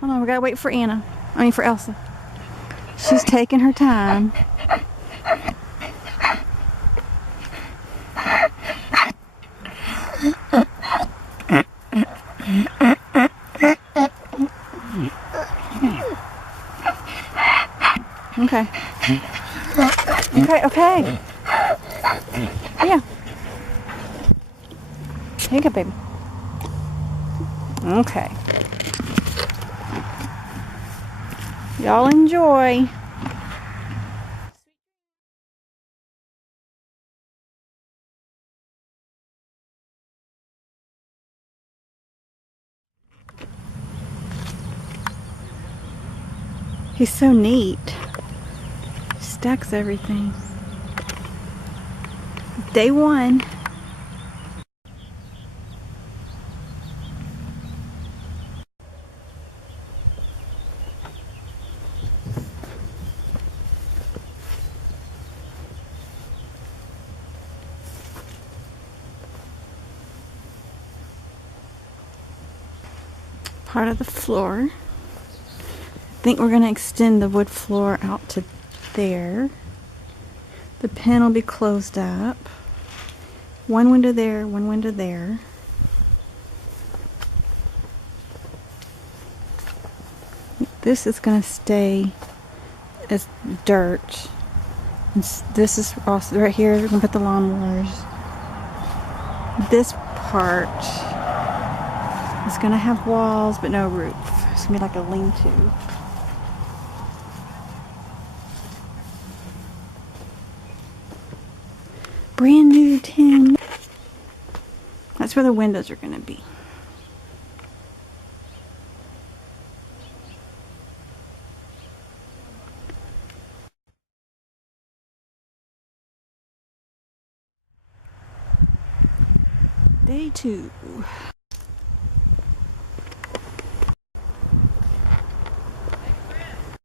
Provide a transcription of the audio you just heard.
Hold on, we gotta wait for Anna. I mean for Elsa. She's taking her time. Okay. Okay. Yeah. Here you go, baby. Okay. Y'all enjoy. He's so neat. Stacks everything. Day one. Part of the floor. I think we're going to extend the wood floor out to there. The pen will be closed up. One window there, one window there. This is going to stay as dirt. And this is also right here. We're going to put the lawnmowers. This part is going to have walls but no roof. It's going to be like a lean-to. Brand new tin. That's where the windows are going to be. Day 2.